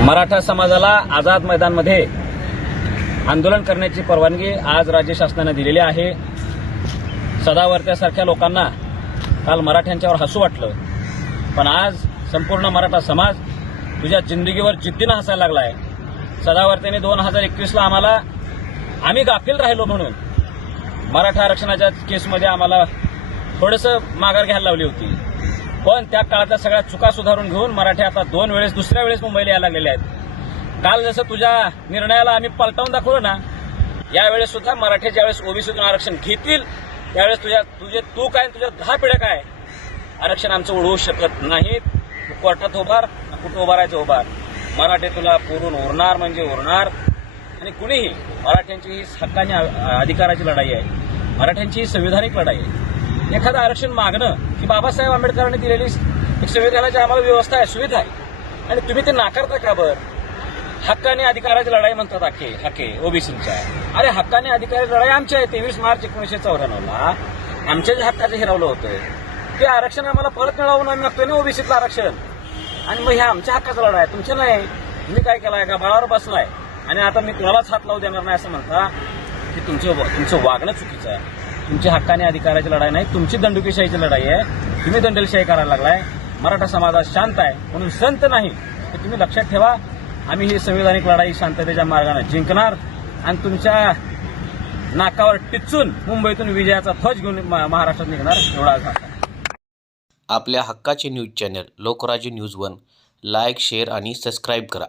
मराठा समाजाला आझाद मैदानमध्ये आंदोलन करण्याची परवानगी आज राज्य शासनाने दिलेली आहे। सदावर्त्यासारख्या लोकांना काल मराठ्यांच्यावर हसू वाटलं, पण आज संपूर्ण मराठा समाज तुझ्या जिंदगीवर जिद्दीनं हसायला लागला आहे। सदावर्त्याने 2021ला आम्ही गाफील राहिलो म्हणून मराठा आरक्षणाच्या केसमध्ये आम्हाला थोडंसं माघार घ्यायला लावली होती, पण त्या काळातल्या सगळ्या चुका सुधारून घेऊन मराठे आता दुसऱ्या वेळेस मुंबईला यायला लागलेले आहेत। काल जसं तुझ्या निर्णयाला आम्ही पलटावून दाखवलं ना, यावेळेस सुद्धा मराठे ज्यावेळेस ओबीसीतून आरक्षण घेतील त्यावेळेस तू काय तुझ्या 10 पिढ्या काय आरक्षण आमचं उडवू शकत नाहीत। कोर्टात उभार, कुठं उभारायचं उभार, मराठे तुला पुरून उरणार म्हणजे उरणार। आणि कुणीही मराठ्यांची ही हक्कानी अधिकाराची लढाई आहे, मराठ्यांची ही संविधानिक लढाई आहे। एखादं आरक्षण मागणं ही बाबासाहेब आंबेडकरांनी दिलेली एक संविधानाची आम्हाला व्यवस्था आहे, सुविधा आहे, आणि तुम्ही ते नाकारता का बरं? हक्काने अधिकाराची लढाई म्हणतात हक्के ओबीसींच्या। अरे हक्काने अधिकाराची लढाई आमची आहे। 23 मार्च 1994ला आमच्या जे हक्काचं हिरावलं होतं ते आरक्षण आम्हाला परत मिळावून आम्ही मागतोय ना, ओबीसीतलं आरक्षण। आणि मग ह्या आमच्या हक्काचं लढाई आहे, तुमच्या नाही। तुम्ही काय केलाय का बाळावर बसलाय आणि आता मी कुणालाच हात लावू देणार नाही असं म्हणता, की तुमचं वागणं चुकीचं आहे। तुमची हक्काने अधिकाराची लढाई नाही, तुमची दंडुकीशाहीची लढाई आहे। तुम्ही दंडलशाही करायला लागलाय। मराठा समाज शांत आहे म्हणून संत नाही, तर तुम्ही लक्षात ठेवा, आम्ही ही संविधानिक लढाई शांततेच्या मार्गाने जिंकणार आणि तुमच्या नाकावर टिचून मुंबईतून विजयाचा ध्वज घेऊन महाराष्ट्रात निघणार, एवढा आज आपल्या हक्काचे news channel Lokrajya news 1 like, share आणि सबस्क्राईब करा।